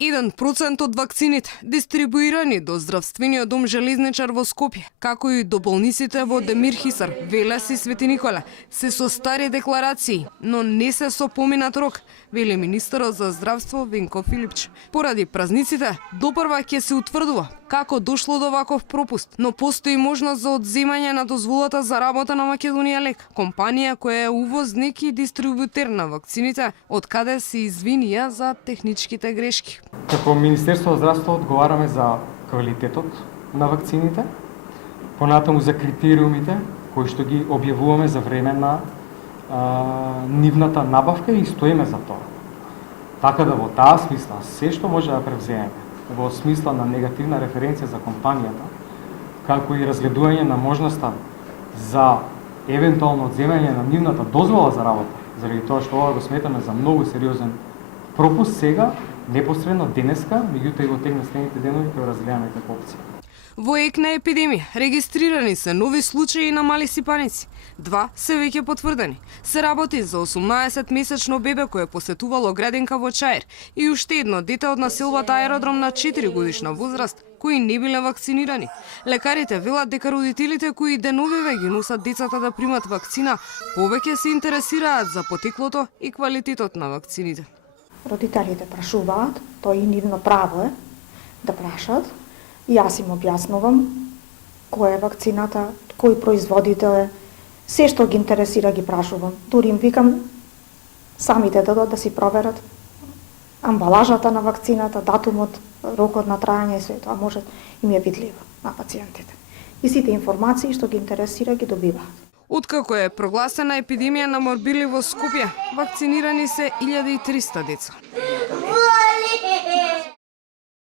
1% од вакцините дистрибуирани до здравствениот дом Железничар во Скопје, како и до болниците во Демир Хисар, Велес и Свети Никола, се со стари декларации, но не се со поминат рок, вели министерот за здравство Венко Филипч. Поради празниците, допрва ќе се утврдува како дошло до ваков пропуст, но постои можност за одземање на дозволата за работа на Македонија Лек, компанија која е увозник и дистрибутер на вакцините, од каде се извинија за техничките грешки. Како Министерство за здравство одговараме за квалитетот на вакцините, понатаму за критериумите кои што ги објавуваме за време на нивната набавка и стоиме за тоа. Така да во таа смисла, се што може да превземеме во смисла на негативна референција за компанијата, како и разгледување на можноста за евентуално одземање на нивната дозвола за работа, заради тоа што ова го сметаме за многу сериозен пропуст сега, непосредно денеска, меѓутоа и во тек на следните денови ќе разгледаме како опција. Во ек на епидемија регистрирани се нови случаи на мали сипаници. 2 се веќе потврдени. Се работи за 18-месечно бебе кое посетувало градинка во Чаир и уште едно дете од населбата Аеродром на 4 годишна возраст кои не биле вакцинирани. Лекарите велат дека родителите кои деновиве ги носат децата да примат вакцина, повеќе се интересираат за потеклото и квалитетот на вакцините. Родителите прашуваат, тоа и нивно право е да прашат. И јас им објаснувам која е вакцината, кој производител е, се што ги интересира ги прашувам. Дури им викам самите да си проверат амбалажата на вакцината, датумот, рокот на трајање и све тоа може им е видливо на пациентите. И сите информации што ги интересира ги добиваат. Откако е прогласена епидемија на морбили во Скопје, вакцинирани се 1300 деца.